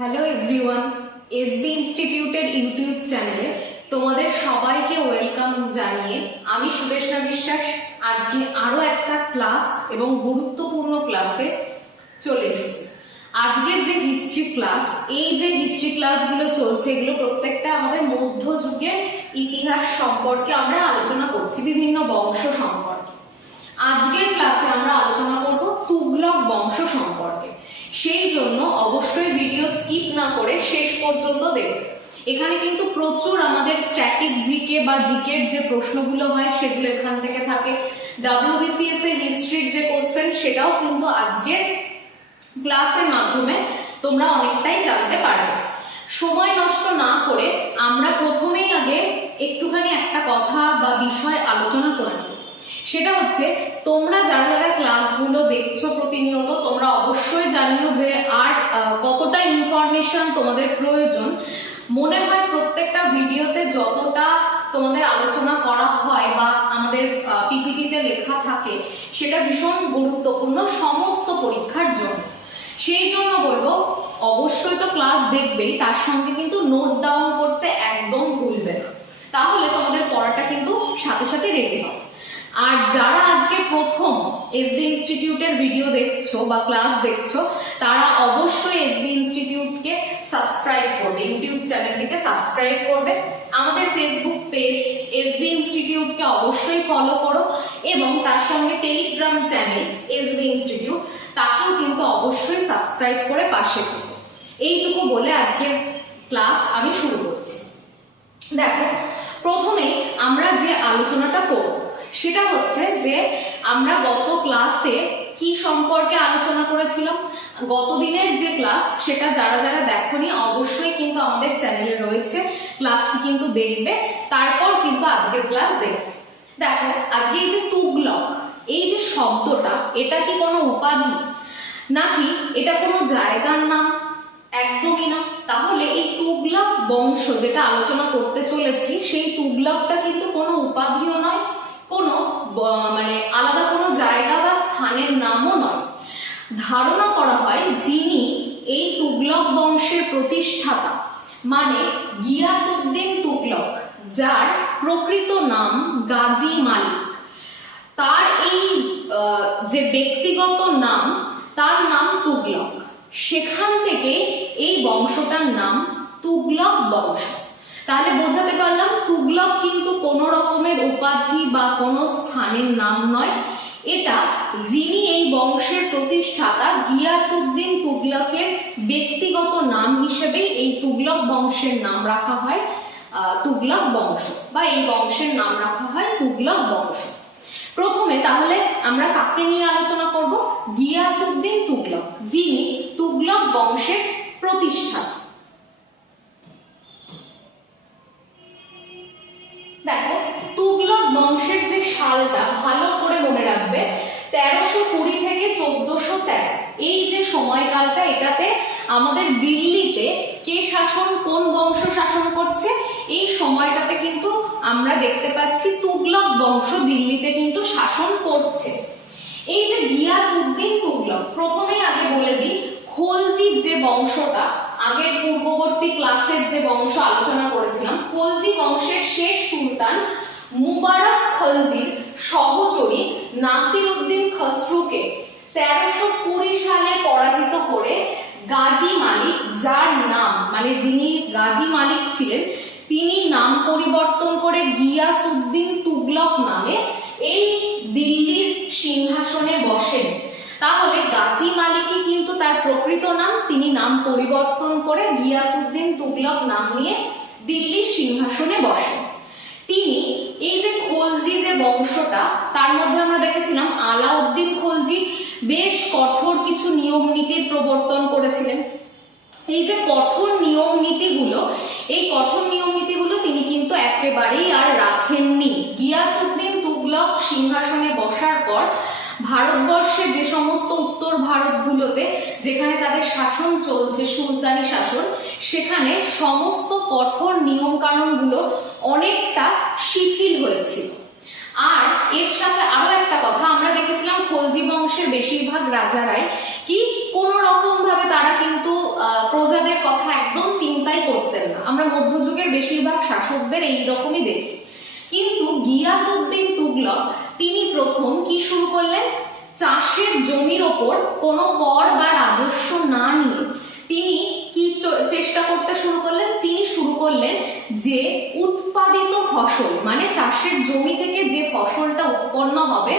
Hello everyone SB ইনস্টিটিউটের YouTube চ্যানেলে তোমাদের সবাইকে ওয়েলকাম জানিয়ে আমি সুদেশনা বিশ্বাস। আজকে আরও একটা ক্লাস এবং গুরুত্বপূর্ণ ক্লাসে চলে এসেছি। আজকের যে হিস্ট্রি ক্লাস এই যে হিস্ট্রি ক্লাসগুলো চলছে, এগুলো প্রত্যেকটা আমাদের মধ্যযুগের ইতিহাস সম্পর্কে আমরা আলোচনা করছি, বিভিন্ন বংশ সম্পর্কে। আজকের ক্লাসে আমরা আলোচনা করব তুগলক বংশ সম্পর্কে। সেই জন্য অবশ্যই ভিডিও স্কিপ না করে শেষ পর্যন্ত দেখবে এখানে কিন্তু প্রচুর আমাদের স্ট্যাটিক জিকে বা জিকের যে প্রশ্নগুলো হয়, সেগুলো এখান থেকে থাকে। ডাব্লিউবিসিএস এর হিস্ট্রির যে কোশ্চেন সেটাও কিন্তু আজকের ক্লাসের মাধ্যমে তোমরা অনেকটাই জানতে পারবে। সময় নষ্ট না করে আমরা প্রথমেই আগে একটুখানি একটা কথা বা বিষয় আলোচনা করে নেব। সেটা হচ্ছে, তোমরা যারা যারা ক্লাসগুলো দেখছ প্রতিনিয়ত, তোমরা অবশ্যই জানিও যে আর কতটা ইনফরমেশন তোমাদের প্রয়োজন। মনে হয় প্রত্যেকটা ভিডিওতে যতটা তোমাদের আলোচনা করা হয় বা আমাদের পিপিটিতে লেখা থাকে, সেটা ভীষণ গুরুত্বপূর্ণ সমস্ত পরীক্ষার জন্য। সেই জন্য বলব, অবশ্যই তো ক্লাস দেখবেই, তার সঙ্গে কিন্তু নোট ডাউন করতে একদম ভুলবে না। তাহলে তোমাদের পড়াটা কিন্তু সাথে সাথে রেডি হবে। আর যারা আজকে প্রথম এসবি ইনস্টিটিউটের ভিডিও দেখছ বা ক্লাস দেখছ, তারা অবশ্যই এসবি ইনস্টিটিউটকে সাবস্ক্রাইব করবে ইউটিউব চ্যানেলটিকে সাবস্ক্রাইব করবে। আমাদের ফেসবুক পেজ এসবি ইনস্টিটিউটকে অবশ্যই ফলো করো এবং তার সঙ্গে টেলিগ্রাম চ্যানেল এসবি ইনস্টিটিউট তাকেও কিন্তু অবশ্যই সাবস্ক্রাইব করে পাশে থেকো। এইটুকু বলে আজকের ক্লাস আমি শুরু করছি। দেখো, প্রথমে আমরা যে আলোচনাটা করব সেটা হচ্ছে যে আমরা গত ক্লাসে কি সম্পর্কে আলোচনা করেছিলাম? গত দিনের যে ক্লাস সেটা যারা যারা দেখোনি, অবশ্যই কিন্তু আমাদের চ্যানেলে রয়েছে। ক্লাসটি কিন্তু দেখবে, তারপর কিন্তু আজকের ক্লাস দেখবে। দেখো, আজকে এই যে তুগলক এই যে শব্দটা, এটা কি কোনো উপাধি? নাকি এটা কোনো জায়গার নাম? একদমই না। তাহলে এই তুগলক বংশ যেটা আলোচনা করতে চলেছি, সেই তুগলকটা কিন্তু কোনো উপাধিও নয়। কোনো মানে আলাদা কোনো জায়গা বা স্থানের নামও নয়। ধারণা করা হয় যিনি এই তুগলক বংশের প্রতিষ্ঠাতা মানে গিয়াসউদ্দিন তুগলক, যার প্রকৃত নাম গাজী মালিক। তার এই যে ব্যক্তিগত নাম, তার নাম তুগলক। সেখান থেকে এই বংশটার নাম তুগলক বংশ। তাহলে বোঝাতে পারলাম তুগলক কিন্তু কোনো রকমের উপাধি বা কোনো স্থানের নাম নয়। এটা যিনি এই বংশের প্রতিষ্ঠাতা গিয়াসউদ্দিন তুগলকের ব্যক্তিগত নাম হিসেবে এই তুগলক বংশের নাম রাখা হয় তুগলক বংশ বা এই বংশের নাম রাখা হয় তুগলক বংশ। প্রথমে তাহলে আমরা কাকে নিয়ে আলোচনা করব? গিয়াসউদ্দিন তুগলক, যিনি তুগলক বংশের প্রতিষ্ঠাতা। দেখো, তুগলক বংশের যে সালটা ভালো করে মনে রাখবে, তেরোশো কুড়ি থেকে চোদ্দশো তেরো। এই যে সময়কালটা, এটাতে আমাদের দিল্লিতে কে শাসন, কোন বংশ শাসন করছে, এই সময়টাতে কিন্তু আমরা দেখতে পাচ্ছি তুগলক বংশ দিল্লিতে কিন্তু শাসন করছে। এই যে গিয়াসউদ্দিন তুগলক, প্রথমেই আগে বলে দিই, খলজির যে বংশটা আগের পূর্ববর্তী ক্লাসের যে বংশ আলোচনা করেছিলাম, খলজি বংশের শেষ সুলতান মুবারক খলজির সহচরী নাসির উদ্দিন খসরুকে তেরোশো কুড়ি সালে পরাজিত করে গাজী মালিক, যার নাম মানে যিনি গাজী মালিক ছিলেন, তিনি নাম পরিবর্তন করে গিয়াসউদ্দিন তুগলক নামে এই দিল্লির সিংহাসনে বসেন। তাহলে গাজী মালিকই কিন্তু তার প্রকৃত নাম, তিনি নাম পরিবর্তন করে গিয়াসউদ্দিন তুগলক নাম নিয়ে দিল্লির সিংহাসনে বসেন। তিনি এই যে খলজি যে বংশটা, তার মধ্যে আমরা দেখেছিলাম আলাউদ্দিন খলজি বেশ কঠোর কিছু নিয়ম নীতির প্রবর্তন করেছিলেন। এই যে কঠোর নিয়ম নীতিগুলো, এই কঠোর নিয়ম নীতিগুলো তিনি কিন্তু একেবারেই আর রাখেননি। গিয়াসউদ্দিন তুগলক সিংহাসনে বসার পর ভারতবর্ষে যে সমস্ত উত্তর ভারতগুলোতে যেখানে তাদের শাসন চলছে, সুলতানি শাসন, সেখানে সমস্ত কঠোর নিয়মকানুনগুলো অনেকটা শিথিল হয়েছিল। আর এর সাথে আরও একটা কথা, আমরা দেখেছিলাম খলজি বংশের বেশিরভাগ রাজারাই কি কোন রকম ভাবে তারা কিন্তু প্রজাদের কথা একদম চিন্তাই করতেন না। আমরা মধ্যযুগের বেশিরভাগ শাসকদের এই রকমই দেখি। কিন্তু গিয়াসউদ্দিন তুগলক, তিনি প্রথম কি শুরু করলেন? চাষের জমির ওপর কোনো কর বা রাজস্ব না নিয়ে। তিনি কি চেষ্টা করতে শুরু করলেন? তিনি শুরু করলেন যে উৎপাদিত ফসল মানে চাষের জমি থেকে যে ফসলটা উৎপন্ন হবে,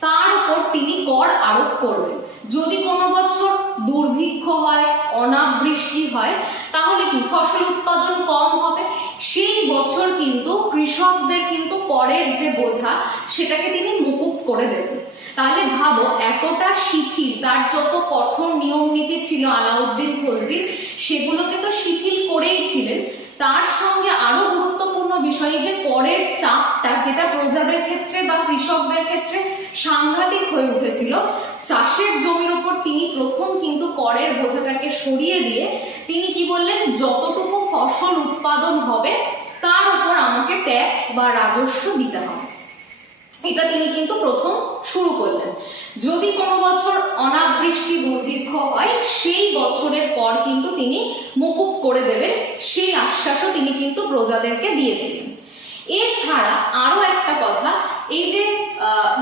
তার উপর তিনি কর আরোপ করবেন। যদি কোনো বছর দুর্ভিক্ষ হয়, অনাবৃষ্টি হয়, তাহলে কি ফসল উৎপাদন কম হবে? সেই বছর কিন্তু কৃষকদের কিন্তু পরের যে বোঝা, সেটাকে তিনি মুকুব করে দেবেন। তাহলে ভাবো, এতটা শিথিল, তার যত কঠোর নিয়ম নীতি ছিল আলাউদ্দিন খলজি, সেগুলোকে তো শিথিল করেই ছিলেন। তার সঙ্গে আরও গুরুত্বপূর্ণ বিষয় যে করের চাপটা, যেটা প্রজাদের ক্ষেত্রে বা কৃষকদের ক্ষেত্রে সাংঘাতিক হয়ে উঠেছিল। চাষের জমির ওপর তিনি প্রথম কিন্তু করের বোঝাটাকে সরিয়ে দিয়ে তিনি কি বললেন, যতটুকু ফসল উৎপাদন হবে, তার উপর আমাকে ট্যাক্স বা রাজস্ব দিতে হবে। এটা তিনি কিন্তু প্রথম শুরু করলেন। যদি কোনো বছর অনাবৃষ্টি দুর্ভিক্ষ হয়, সেই বছরের পর কিন্তু তিনি মুকুব করে দেবেন। সেই আশ্বাসও তিনি কিন্তু প্রজাদেরকে দিয়েছিলেন। এছাড়া আরও একটা কথা এই যে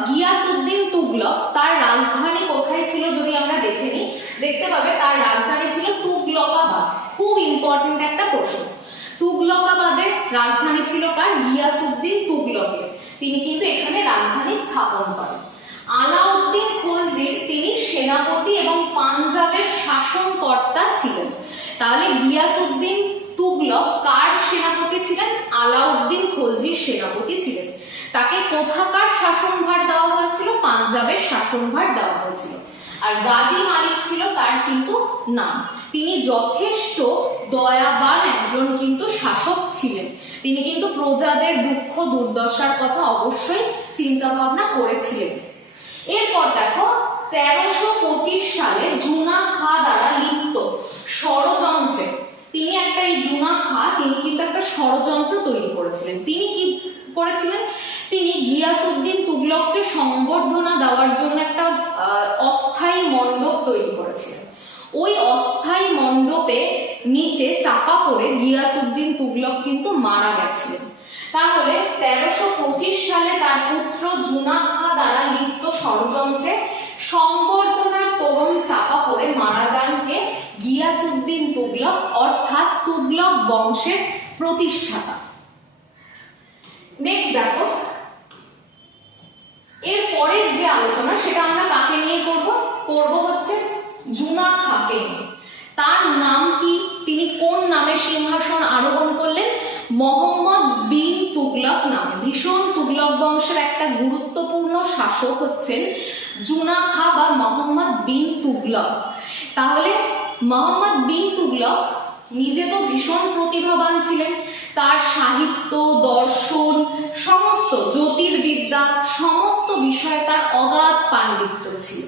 গিয়াসউদ্দিন তুগলক, তার রাজধানী কোথায় ছিল যদি আমরা দেখে নিই, দেখতে পাবে তার রাজধানী ছিল তুগলকাবাদ। খুব ইম্পর্টেন্ট একটা প্রশ্ন। তুগলকাবাদের রাজধানী ছিল কার? গিয়াসউদ্দিন তুগলকের। তিনি কিন্তু এখানে রাজধানী স্থাপন করেন। আলাউদ্দিন খলজির তিনি সেনাপতি এবং পাঞ্জাবের শাসনকর্তা ছিলেন। তাহলে গিয়াসউদ্দিন তুগলক কার সেনাপতি ছিলেন? আলাউদ্দিন খলজির সেনাপতি ছিলেন। তাকে কোথাকার শাসনভার দেওয়া হয়েছিল? পাঞ্জাবের শাসনভার দেওয়া হয়েছিল। আর গাজী মালিক ছিল তার কিন্তু নাম। তিনি যথেষ্ট দয়াবান একজন কিন্তু শাসক ছিলেন। তিনি কিন্তু প্রজাদের দুঃখ, দুর্দশার কথা অবশ্যই চিন্তা ভাবনা করেছিলেন। এরপর দেখো, তেরোশো পঁচিশ সালে জুনা খা দ্বারা লিপ্ত ষড়যন্ত্রে। তিনি একটা এই জুনা খা, তিনি কিন্তু একটা ষড়যন্ত্র তৈরি করেছিলেন। তিনি কি করেছিলেন, তিনি গিয়াসউদ্দিন তুগলককে সংবর্ধনা দেওয়ার জন্য একটা অস্থায়ী মণ্ডপ তৈরি করেছিলেন। ওই অস্থায়ী মণ্ডপে নিচে চাপা পড়ে গিয়াসউদ্দিন তুগলক কিন্তু মারা গেছিলেন। তাহলে তেরোশো পঁচিশ সালে তার পুত্র জুনাখা দ্বারা লিপ্ত ষড়যন্ত্রে সংবর্ধনার তোরণ চাপা পড়ে মারা যান কে তুগলক, অর্থাৎ তুগলক বংশের প্রতিষ্ঠাতা। নেক্সট দেখো, এর পরের যে আলোচনা, সেটা আমরা কাকে নিয়ে করব? করব হচ্ছে জুনা খাকে তার নাম কি? তিনি কোন নামে সিংহাসন আরোহণ করলেন? মোহাম্মদ বিন তুগলক নামে। ভীষণ তুগলক বংশের একটা গুরুত্বপূর্ণ শাসক হচ্ছেন জুনা খা বা মোহাম্মদ বিন তুগলক। তাহলে মোহাম্মদ বিন তুগলক নিজে তো ভীষণ প্রতিভাবান ছিলেন। তার সাহিত্য, দর্শন, সমস্ত জ্যোতির্বিদ্যা, সমস্ত বিষয়ে তার অগাধ পাণ্ডিত্য ছিল।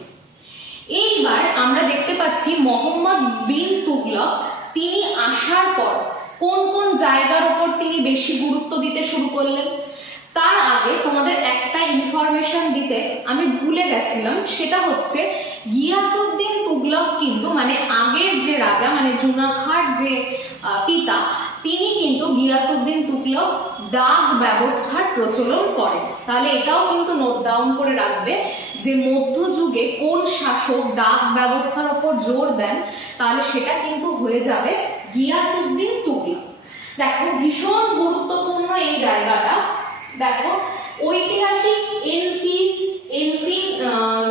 এইবার আমরা দেখতে পাচ্ছি মোহাম্মদ বিন তুগলক, তিনি আসার পর কোন কোন জায়গার ওপর তিনি বেশি গুরুত্ব দিতে শুরু করলেন? তার আগে তোমাদের একটা ইনফরমেশন দিতে আমি ভুলে গেছিলাম, সেটা হচ্ছে গিয়াসউদ্দিন তুগলক কিন্তু মানে আগের যে রাজা মানে জুনাখার যে পিতা তিনি কিন্তু গিয়াসউদ্দিন তুগলক ডাক ব্যবস্থার প্রচলন করেন। তাহলে এটাও কিন্তু নোট ডাউন করে রাখবে যে মধ্যযুগে কোন শাসক ডাক ব্যবস্থার উপর জোর দেন, তাহলে সেটা কিন্তু হয়ে যাবে গিয়াসউদ্দিন তুগলক। দেখো, ভীষণ গুরুত্বপূর্ণ এই জায়গাটা। দেখো, ঐতিহাসিক এনফি এনফি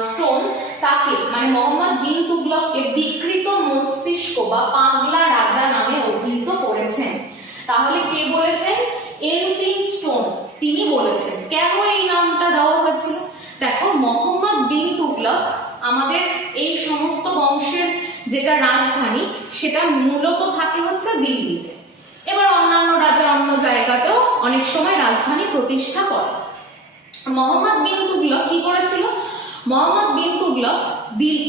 স্টোন তাকে মানে মোহাম্মদ বিন তুগলককে বিকৃত মস্তিষ্ক বা পাগলা রাজা নামে অভিহিত করেছেন তাহলে কে বলেছেন? Elphinstone. তিনি বলেছেন। কেন এই নামটা দেওয়া হয়েছিল? দেখো, মোহাম্মদ বিন তুগলক আমাদের এই সমস্ত বংশের যেটা রাজধানী, সেটা মূলত থাকে হচ্ছে দিল্লিতে। এবার অন্যান্য রাজা অন্য জায়গাতেও অনেক সময় রাজধানী প্রতিষ্ঠা করে। মোহাম্মদ বিন তুগলক কি করেছিল? মোহাম্মদ বিন তুগলক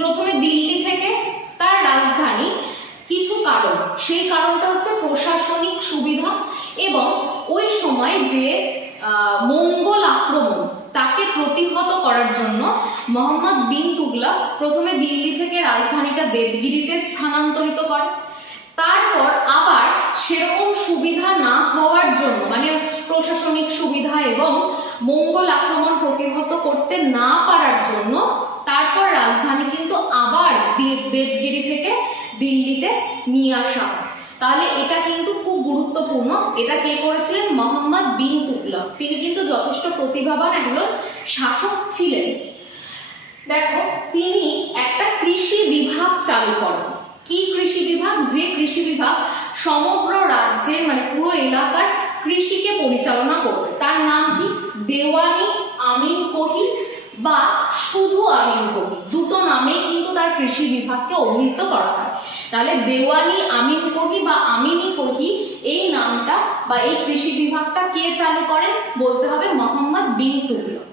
প্রথমে দিল্লি থেকে তার রাজধানী কিছু কারণ। সেই কারণটা হচ্ছে প্রশাসনিক সুবিধা এবং ওই সময় যে মঙ্গল আক্রমণ, তাকে প্রতিহত করার জন্য মোহাম্মদ বিন তুগলা প্রথমে দিল্লি থেকে রাজধানীটা দেবগিরিতে স্থানান্তরিত করে তারপর আবার সেরকম সুবিধা না হওয়ার জন্য মানে প্রশাসনিক সুবিধা এবং মঙ্গল আক্রমণ প্রতিহত করতে না পারার জন্য তারপর রাজধানী কিন্তু আবার দেবগিরি থেকে দিল্লিতে নিয়ে আসা তাহলে এটা কিন্তু খুব গুরুত্বপূর্ণ। এটা কে করেছিলেন? মোহাম্মদ বিন তুগলক। তিনি কিন্তু যথেষ্ট প্রতিভাবান একজন শাসক ছিলেন। দেখো, তিনি একটা কৃষি বিভাগ চালু করেন। কি কৃষি বিভাগ? যে কৃষি বিভাগ সমগ্র রাজ্যের মানে পুরো এলাকার কৃষিকে পরিচালনা করবে। তার নাম কি? দেওয়ানি আমিন কোহি বা শুধু আমিন কোহি। দুটো নামেই কিন্তু তার কৃষি বিভাগকে অভিহিত করা হয়। তাহলে দেওয়ানি, আমিন কোহি বা আমিনী কোহি, এই নামটা বা এই কৃষি বিভাগটা কে চালু করেন বলতে হবে মোহাম্মদ বিন তুগলক।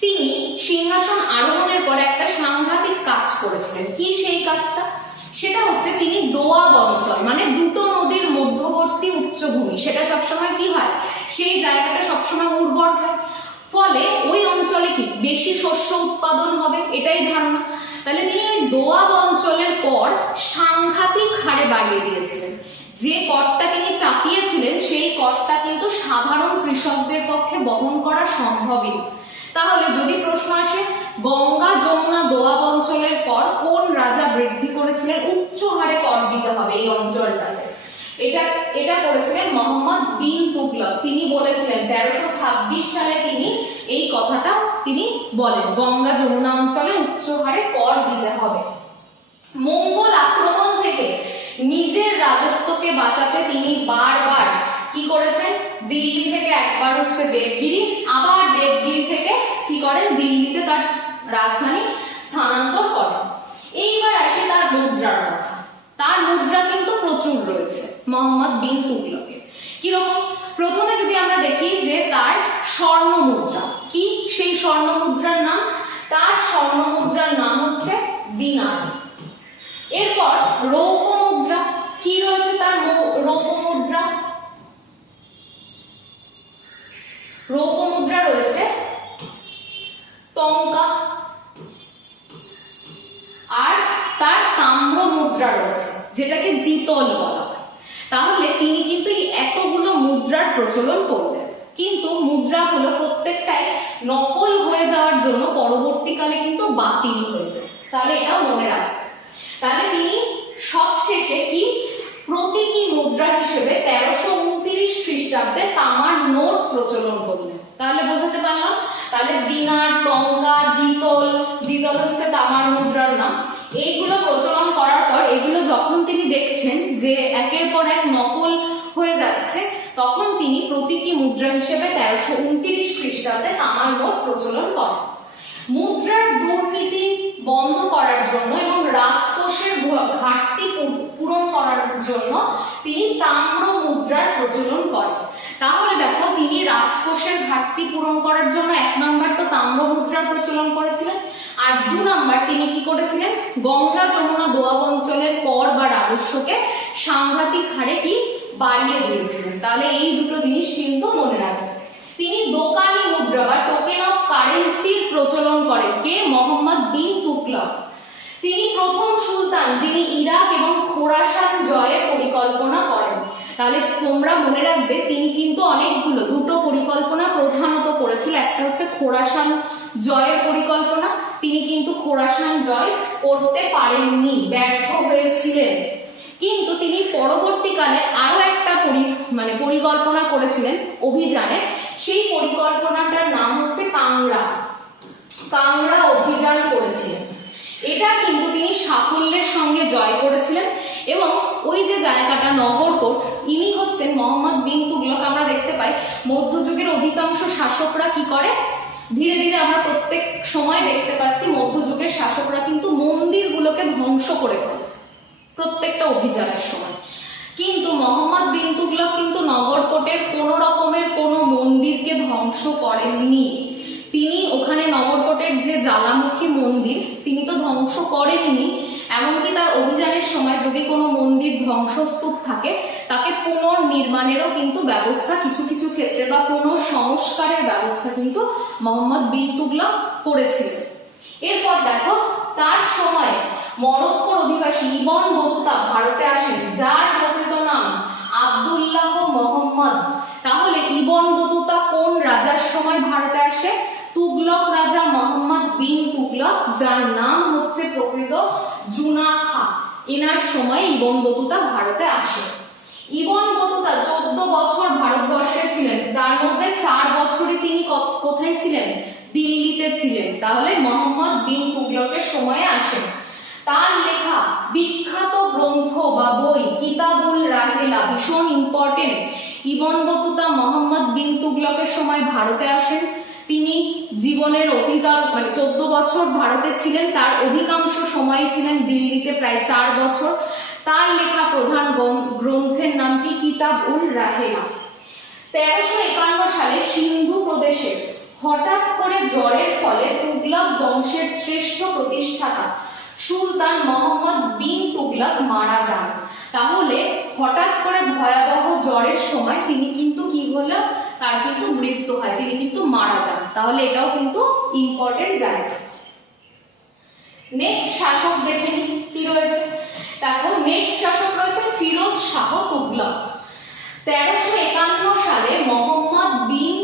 তিনি সিংহাসন আরোহণের পর একটা সাংঘাতিক কাজ করেছিলেন। কি সেই কাজটা? সেটা হচ্ছে তিনি দোয়াব অঞ্চল মানে দুটো নদীর মধ্যবর্তী উচ্চভূমি। সেটা সবসময় কি হয়? সেই জায়গাটা সবসময় উর্বর হয়। ফলে ওই অঞ্চলে কি? বেশি শস্য উৎপাদন হবে, এটাই ধারণা। তাহলে তিনি ওই দোয়াব অঞ্চলের পর সাংঘাতিক হারে বাড়িয়ে দিয়েছিলেন। যে করটা তিনি চাপিয়েছিলেন, সেই করটা কিন্তু সাধারণ কৃষকদের পক্ষে বহন করা সম্ভবই। তাহলে যদি প্রশ্ন আসে গঙ্গা যমুনা দোয়াব অঞ্চলের পর কোন রাজা বৃদ্ধি করেছিলেন? উচ্চ হারে কর দিতে হবে এই অঞ্চলটাতে। এটা এটা করেছিলেন মোহাম্মদ বিন তুগলক। তিনি বলেছিলেন, তেরোশো ছাব্বিশ সালে তিনি এই কথাটা তিনি বলেন, গঙ্গা যমুনা অঞ্চলে উচ্চ হারে কর দিতে হবে। মঙ্গল আক্রমণ থেকে নিজের রাজত্বকে বাঁচাতে তিনি বারবার কি করেছেন? দিল্লি থেকে একবার হচ্ছে দেবগিরি, আবার দেবগিরি থেকে কি করেন? দিল্লিতে তার রাজধানী স্থানান্তর করেন এইবার আসে তার মুদ্রার কথা। তার মুদ্রা কিন্তু প্রচুর রয়েছে, মোহাম্মদ বিন তুগলকের। কীরকম? প্রথমে যদি আমরা দেখি যে তার স্বর্ণ মুদ্রা, কি সেই স্বর্ণ মুদ্রার নাম? তার স্বর্ণ মুদ্রার নাম হচ্ছে দিনার। এরপর রৌপ মুদ্রা, কি রয়েছে তার রৌপ্য মুদ্রা? রৌপ মুদ্রা রয়েছে টঙ্কা আর তার তাম্র মুদ্রা রয়েছে, যেটাকে জিতল বলা তাহলে তিনি কিন্তু এই এতগুলো মুদ্রার প্রচলন করলেন। কিন্তু মুদ্রাগুলো প্রত্যেকটাই নকল হয়ে যাওয়ার জন্য পরবর্তীকালে কিন্তু বাতিল হয়েছে তাহলে এটাও মনে রাখবেন। তাহলে তিনি সবশেষে কি? প্রতীকী মুদ্রা হিসেবে তেরোশো উনত্রিশ খ্রিস্টাব্দে তামার নোট প্রচলন করলেন। তাহলে বোঝাতে পারলাম? তাহলে দিনার টঙ্কা, জিতল জিতল হচ্ছে তামার মুদ্রার নাম। এইগুলো প্রচলন করার পর, এগুলো যখন তিনি দেখছেন যে একের পর এক নকল হয়ে যাচ্ছে, তখন তিনি প্রতীকী মুদ্রা হিসেবে তেরোশো উনত্রিশ খ্রিস্টাব্দে তামার নোট প্রচলন করেন। মুদ্রার দুর্নীতি বন্ধ করার জন্য এবং রাজকোষের ঘাটতি পূরণ করার জন্য তিনি তাম্র মুদ্রার প্রচলন করেন। তাহলে দেখো, তিনি রাজকোষের ঘাটতি পূরণ করার জন্য এক নম্বর তো তাম্র মুদ্রার প্রচলন করেছিলেন, আর দু নম্বর তিনি কি করেছিলেন? গঙ্গা যমুনা দোয়াব অঞ্চলের কর বা রাজস্বকে সাংঘাতিক হারে কি? বাড়িয়ে দিয়েছিলেন। তাহলে এই দুটো জিনিস কিন্তু মনে রাখবেন তিনি দোকানি মুদ্রা বা টোকেন অফ কারেন্সির প্রচলন করেন, কে? মোহাম্মদ বিন তুগলক। তিনি প্রথম সুলতান, যিনি ইরাক এবং খোরাসান জয়ের পরিকল্পনা করেন। তাহলে তোমরা মনে রাখবে, তিনি কিন্তু অনেকগুলো, দুটো পরিকল্পনা প্রধানত করেছিল। একটা হচ্ছে খোরাসান জয়ের পরিকল্পনা। তিনি কিন্তু খোরাসান জয় করতে পারেননি, ব্যর্থ হয়েছিলেন। কিন্তু তিনি পরবর্তীকালে আরও একটা মানে পরিকল্পনা করেছিলেন, অভিযানের। সেই পরিকল্পনাটার নাম হচ্ছে কাংড়া। কাংড়া অভিযান করেছিলেন এটা কিন্তু তিনি সাফল্যের সঙ্গে জয় করেছিলেন এবং ওই যে জায়গাটা নগরকোট ইনি হচ্ছেন মোহাম্মদ বিন তুগলক। আমরা দেখতে পাই মধ্যযুগের অধিকাংশ শাসকরা কি করে? ধীরে ধীরে আমরা প্রত্যেক সময় দেখতে পাচ্ছি মধ্যযুগের শাসকরা কিন্তু মন্দিরগুলোকে ধ্বংস করে ফেলে প্রত্যেকটা অভিযানের সময়। কিন্তু মোহাম্মদ বিন তুগলক কিন্তু নগরকোটের কোনো রকমের কোনো মন্দিরকে ধ্বংস করেননি। তিনি ওখানে নগরকোটের যে জ্বালামুখী মন্দির, তিনি তো ধ্বংস করেননি। এমনকি তার অভিযানের সময় যদি কোনো মন্দির ধ্বংসস্তূপ থাকে, তাকে পুনর্নির্মাণেরও কিন্তু ব্যবস্থা কিছু কিছু ক্ষেত্রে বা পুনঃসংস্কারের ব্যবস্থা কিন্তু মোহাম্মদ বিন তুগলক করেছিলেন। এরপর দেখো তার সময় মরক্কোর অধিবাসী ইবন বতুতা ভারতে আসেন, যার প্রকৃত নাম আবদুল্লাহ মোহাম্মদ। তাহলে ইবন বতুতা কোন রাজার সময় ভারতে আসে? তুগলক রাজা মোহাম্মদ বিন তুগলক, যার নাম হচ্ছে প্রকৃত জুনাখা। এনার সময় ইবন বতুতা ভারতে আসে। ইবন বতুতা চোদ্দ বছর ভারতবর্ষে ছিলেন। তার মধ্যে চার বছরে তিনি কোথায় ছিলেন? দিল্লিতে ছিলেন। তাহলে মোহাম্মদ বিন তুগলকের সময়ে আসেন। তার লেখা বিখ্যাত গ্রন্থ বা বই কিতাবুল রাহেলা ভীষণ important Ibn Battuta Muhammad bin তুগলকের সময় ভারতে আসেন। তিনি জীবনের অধিকার মানে চোদ্দ বছর ভারতে ছিলেন। তার অধিকাংশ সময় ছিলেন দিল্লিতে, প্রায় চার বছর। তার লেখা প্রধান গ্রন্থ- গ্রন্থের নাম কি? কিতাব উল রাহেলা। তেরোশো একান্ন সালে সিন্ধু প্রদেশে হঠাৎ করে জ্বরের ফলে তুগলক বংশের শ্রেষ্ঠ প্রতিষ্ঠাতা সুলতান মোহাম্মদ বিন তুগলক মারা যান। তাহলে হঠাৎ করে ভয়াবহ জ্বরের সময় তিনি কিন্তু কি হলো? তার কিন্তু মৃত্যু হয়, তিনি কিন্তু মারা যান। তাহলে এটাও কিন্তু ইম্পর্টেন্ট জায়গা নেক্সট শাসক দেখে নিই কি রয়েছে? দেখো, নেক্সট শাসক রয়েছে ফিরোজ শাহ তুগলক। তেরোশো একান্ন সালে মোহাম্মদ বিন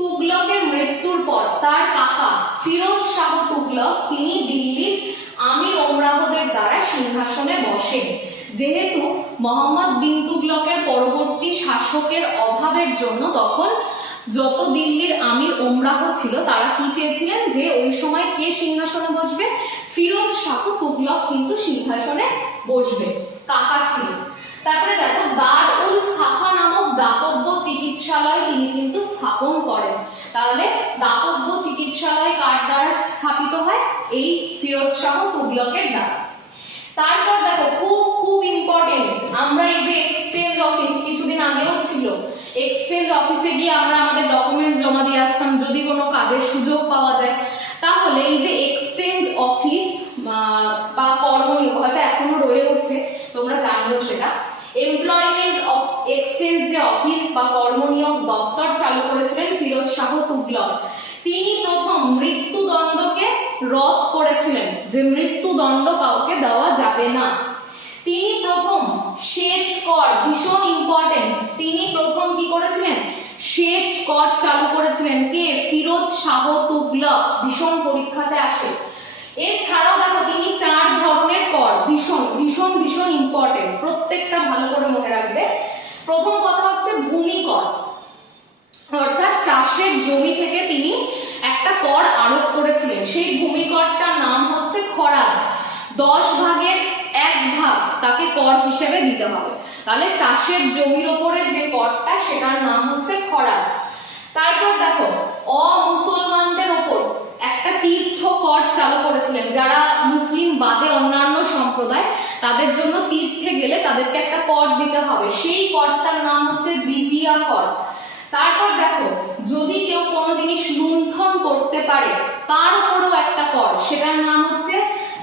তুগলকের মৃত্যুর পর তার কাকা ফিরোজ শাহ তুগলক তিনি দিল্লির আমির ওমরাহদের দ্বারা সিংহাসনে বসেন। যেহেতু মোহাম্মদ বিন তুগলকের পরবর্তী শাসকের অভাবের জন্য তখন যত দিল্লির আমির ওমরাহ ছিল, তারা কি চেয়েছিলেন? যে ওই সময় কে সিংহাসনে বসবে? ফিরোজ শাহ তুগলক কিন্তু সিংহাসনে বসবে। কাকা ছিল তারপরে দেখো দার উল সাফা নামক দাতব্য চিকিৎসালয় তিনি কিন্তু স্থাপন করেন। তাহলে দাতব্য চিকিৎসালয় কার দ্বারা স্থাপিত হয়? এই ফিরোজ শাহ তুগলকের দ্বারা। তারপর দেখো, খুব খুব ইম্পর্টেন্ট আমরা এই যে এক্সচেঞ্জ অফিস কিছুদিন আগেও ছিল এক্সচেঞ্জ অফিসে গিয়ে আমরা আমাদের ডকুমেন্টস জমা দিয়ে আসতাম, যদি কোনো কাজের সুযোগ পাওয়া যায়। তাহলে এই যে এক্সচেঞ্জ অফিস বা কর্মনিয়োগ, হয়তো এখনও রয়েছে তোমরা জানিও সেটা। এমপ্লয়মেন্ট অফ এক্সচেঞ্জ যে অফিস বা কর্মনিয়োগ দপ্তর চালু করেছিলেন ফিরোজ শাহ তুগলক। তিনি প্রথম মৃত্যুদণ্ডকে রদ করেছিলেন যে মৃত্যুদণ্ড কাউকে দেওয়া যাবে না। তিনি প্রথম সেচ কর, ভীষণ ইম্পর্টেন্ট তিনি প্রথম কি করেছিলেন? সেচ কর চালু করেছিলেন। কে? ফিরোজ শাহ তুগলক। ভীষণ পরীক্ষাতে আসে। এছাড়াও দেখো, তিনি চার মনে রাখবে। প্রথম কথা হচ্ছে ভূমি অর্থাৎ চাষের জমি থেকে তিনি একটা কর আরোপ করেছিলেন। সেই ভূমি নাম হচ্ছে খরাজ। দশ ভাগের এক ভাগ তাকে কর হিসেবে দিতে হবে। তাহলে চাষের জমির ওপরে যে করটা, সেটার নাম হচ্ছে খরাজ। তারপর দেখো, অমুসলমানদের ওপর একটা তীর্থ কর চালু করেছিলেন, যারা মুসলিম বাদে অন্যান্য সম্প্রদায় তাদের জন্য তীর্থে গেলে তাদেরকে একটা কর দিতে হবে। সেই করটার নাম হচ্ছে জিজিয়া কর। তারপর দেখো, যদি কেউ কোনো জিনিস লুণ্ঠন করতে পারে, তার উপরও একটা কর। সেটার নাম হচ্ছে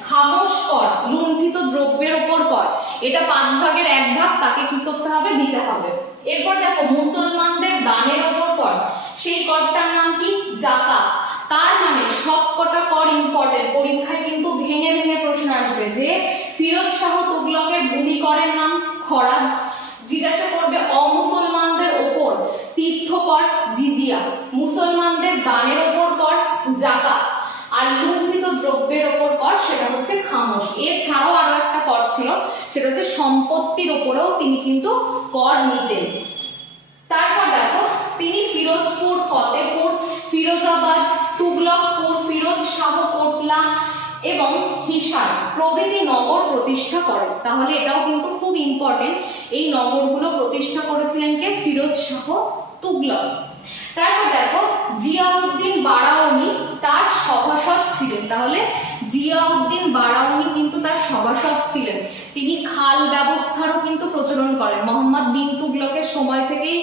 খামোশ কর, লুণ্ঠিত দ্রব্যের ওপর কর। এটা পাঁচ ভাগের এক ভাগ, তাকে কি করতে হবে? দিতে হবে। এরপর দেখো, মুসলমানদের দানের ওপর কর। সেই করটার নাম কি? জাকাত। তার মানে সব কটা কর ইম্পর্টেন্ট পরীক্ষায় কিন্তু ভেঙে ভেঙে প্রশ্ন আসবে যে, ফিরোজ শাহ তুগলকের ভূমি করের নাম খরাজ। জিজ্ঞাসা করবে অমুসলমানদের ওপর তীর্থকর জিজিয়া, মুসলমানদের দানের ওপর কর জাকাত, আর লুণ্ঠিত দ্রব্যের ওপর কর সেটা হচ্ছে খামোশ। এছাড়াও আরও একটা কর ছিল, সেটা হচ্ছে সম্পত্তির ওপরেও তিনি কিন্তু কর নিতেন। তারপর দেখো, তিনি ফিরোজপুর ফতেপুর ফিরোজাবাদ তুগলকপুর ফিরোজ শাহ কোটলা এবং হিসার প্রভৃতি নগর প্রতিষ্ঠা করেন। তাহলে এটাও কিন্তু খুব ইম্পর্টেন্ট এই নগরগুলো প্রতিষ্ঠা করেছিলেন কে? ফিরোজ শাহ তুগলক। তারপর দেখো, জিয়াউদ্দিন বারাউনি তার সভাসদ ছিলেন। তাহলে জিয়াউদ্দিন বারাউনি কিন্তু তার সভাসদ ছিলেন। তিনি খাল ব্যবস্থারও কিন্তু প্রচলন করেন। মোহাম্মদ বিন তুগলকের সময় থেকেই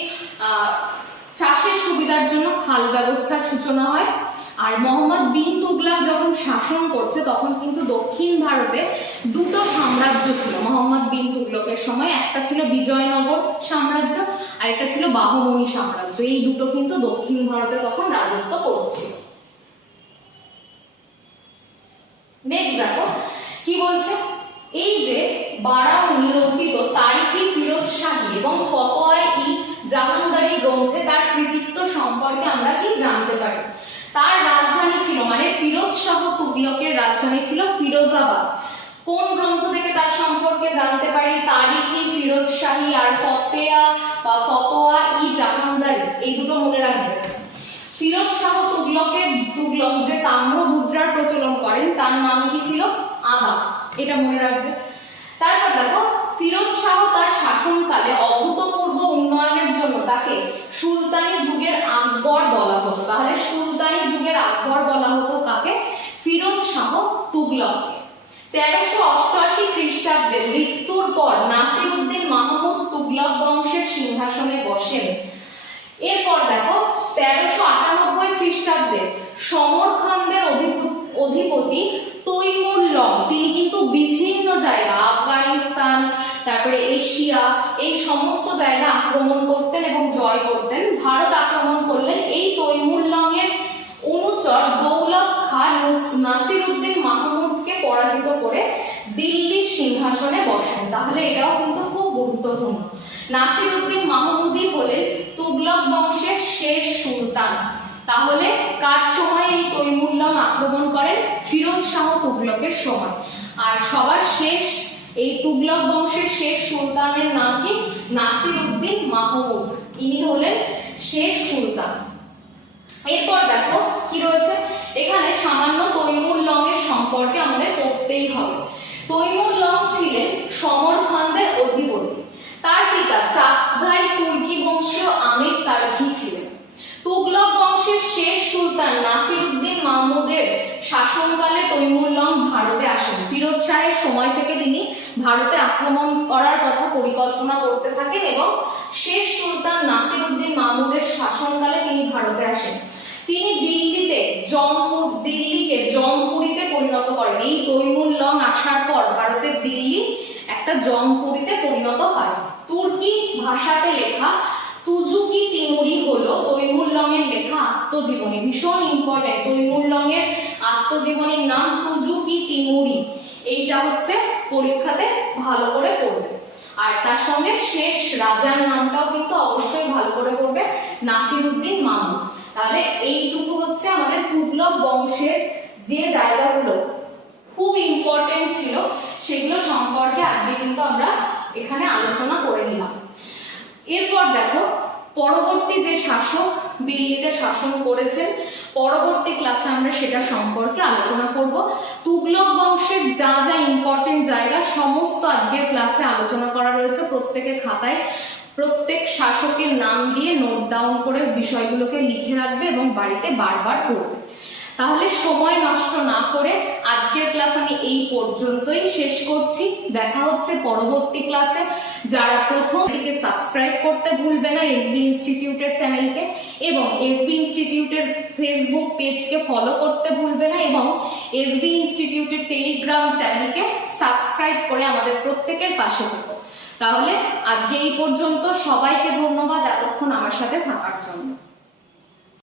চাষের সুবিধার জন্য খাল ব্যবস্থার সূচনা হয়। আর মোহাম্মদ বিন তুগলক যখন শাসন করছে, তখন কিন্তু দক্ষিণ ভারতে দুটো সাম্রাজ্য ছিল। মোহাম্মদ বিন তুগলকের সময় একটা ছিল বিজয়নগর সাম্রাজ্য আর একটা ছিল বাহমনি সাম্রাজ্য। এই দুটো কিন্তু দক্ষিণ ভারতে তখন রাজত্ব করছিল নেক্সট দেখো, কি বলছে? এই যে বারাউনি রচিত তারিখি ফিরোজ শাহী এবং ফতোয়ায় ই জাহানদারি গ্রন্থে তার কৃতিত্ব সম্পর্কে আমরা কি জানতে পারি? তার রাজধানী ছিল মানে ফিরোজ শাহ তুগলকের রাজধানী ছিল ফিরোজাবাদ। কোন গ্রন্থ থেকে তার সম্পর্কে জানতে পারি? তারিখি ফিরোজ শাহী আর ফতেয়া বা ফতোয়া ই জাহানদারি এই দুটো মনে রাখবে। ফিরোজ শাহ তুগলকের তুগলক যে তাম্র মুদ্রার প্রচলন করেন, তার নাম কি ছিল? আদা। এটা মনে রাখবে। তারপর দেখো ফিরোজ শাহ তার শাসনকালে অভূতপূর্ব উন্নয়নের জন্য তাকে সুলতানি যুগের আকবর বলা হতো। তাহলে সুলতানি যুগের আকবর বলা হতো কাকে? ফিরোজ শাহ তুগলককে। তেরোশো অষ্টআশি খ্রিস্টাব্দে মৃত্যুর পর নাসিরুদ্দিন মাহমুদ তুগলক বংশের সিংহাসনে বসেন। এরপর দেখো, তেরোশো আটানব্বই খ্রিস্টাব্দে সমরখন্দের অধিপ- অধিপতি তৈমুর লং তিনি কিন্তু বিভিন্ন জায়গা, আফগানিস্তান, তারপরে এশিয়া, এই সমস্ত জায়গা আক্রমণ করতেন এবং জয় করতেন। ভারত আক্রমণ করলেন এই তৈমুর এর অনুচর দৌলত খান নুস- নাসিরুদ্দিন মাহমুদকে পরাজিত করে দিল্লির সিংহাসনে বসেন। তাহলে এটাও কিন্তু খুব গুরুত্বপূর্ণ। নাসিরুদ্দিন মাহমুদই হলেন তুগলক বংশের শেষ সুলতান। তাহলে কার সময় এই ফিরোজ শাহ তুগলকের সময়। আর সবার শেষ, এই তুগলক বংশের শেষ সুলতানের নাম কি নাসিরুদ্দিন মাহমুদ। ইনি হলেন শেষ সুলতান। এরপর দেখো কি রয়েছে। এখানে সামান্য তৈমুর লং এর সম্পর্কে আমাদের পড়তেই হবে। তৈমুর লং ছিলেন সমরখন্দের অধিপতি। তার পিতা চাকদাই তুর্কি বংশীয় আমির তারকি তুগলক বংশের শেষ সুলতান নাসিরুদ্দিন মাহমুদের শাসনকালে তৈমুর লং ভারতে আসেন। ফিরোজ শাহের সময় থেকে তিনি ভারতে আক্রমণ করার কথা পরিকল্পনা করতে থাকেন এবং শেষ সুলতান নাসিরুদ্দিন মাহমুদের শাসনকালে তিনি ভারতে আসেন। তিনি দিল্লিতে জমপুর দিল্লিকে জমপুরিতে পরিণত করেন। এই তৈমুর আসার পর ভারতের দিল্লি একটা জমপুরিতে পরিণত হয়। তুর্কি ভাষাতে লেখা তুজুকি তিমুরি হলো তৈমুর লংয়ের লেখা আত্মজীবনী। ভীষণ ইম্পর্টেন্ট তৈমুর লংয়ের আত্মজীবনীর নাম তুজুকি তিমুরি। এইটা হচ্ছে পরীক্ষাতে ভালো করে পড়বে। আর তার সঙ্গে শেষ রাজার নামটাও কিন্তু অবশ্যই ভালো করে পড়বে নাসিরুদ্দিন মামুদ তাহলে এইটুকু হচ্ছে আমাদের তুগলক বংশের যে জায়গাগুলো খুব ইম্পর্টেন্ট ছিল, সেগুলো সম্পর্কে আজকে কিন্তু আমরা এখানে আলোচনা করে নিলাম। এরপর দেখো, পরবর্তী যে শাসক দিল্লিতে শাসন করেছেন, পরবর্তী ক্লাসে আমরা সেটা সম্পর্কে আলোচনা করব। তুগলক বংশের যা যা ইম্পর্টেন্ট জায়গা, সমস্ত আজকের ক্লাসে আলোচনা করা রয়েছে প্রত্যেকের খাতায়। প্রত্যেক শাসকের নাম দিয়ে নোট ডাউন করে বিষয়গুলোকে লিখে রাখবে এবং বাড়িতে বারবার পড়বে। তাহলে সময় নষ্ট না করে আজকের ক্লাস আমি এই পর্যন্তই শেষ করছি। দেখা হচ্ছে পরবর্তী ক্লাসে যারা প্রথম দিকে সাবস্ক্রাইব করতে ভুলবে না এসবি ইনস্টিটিউটের চ্যানেলকে এবং এসবি ইনস্টিটিউটের ফেসবুক পেজকে ফলো করতে ভুলবে না এবং এসবি ইনস্টিটিউটের টেলিগ্রাম চ্যানেলকে সাবস্ক্রাইব করে আমাদের প্রত্যেকের পাশে থাকো। তাহলে আজকে এই পর্যন্ত সবাইকে ধন্যবাদ, এতক্ষণ আমার সাথে থাকার জন্য।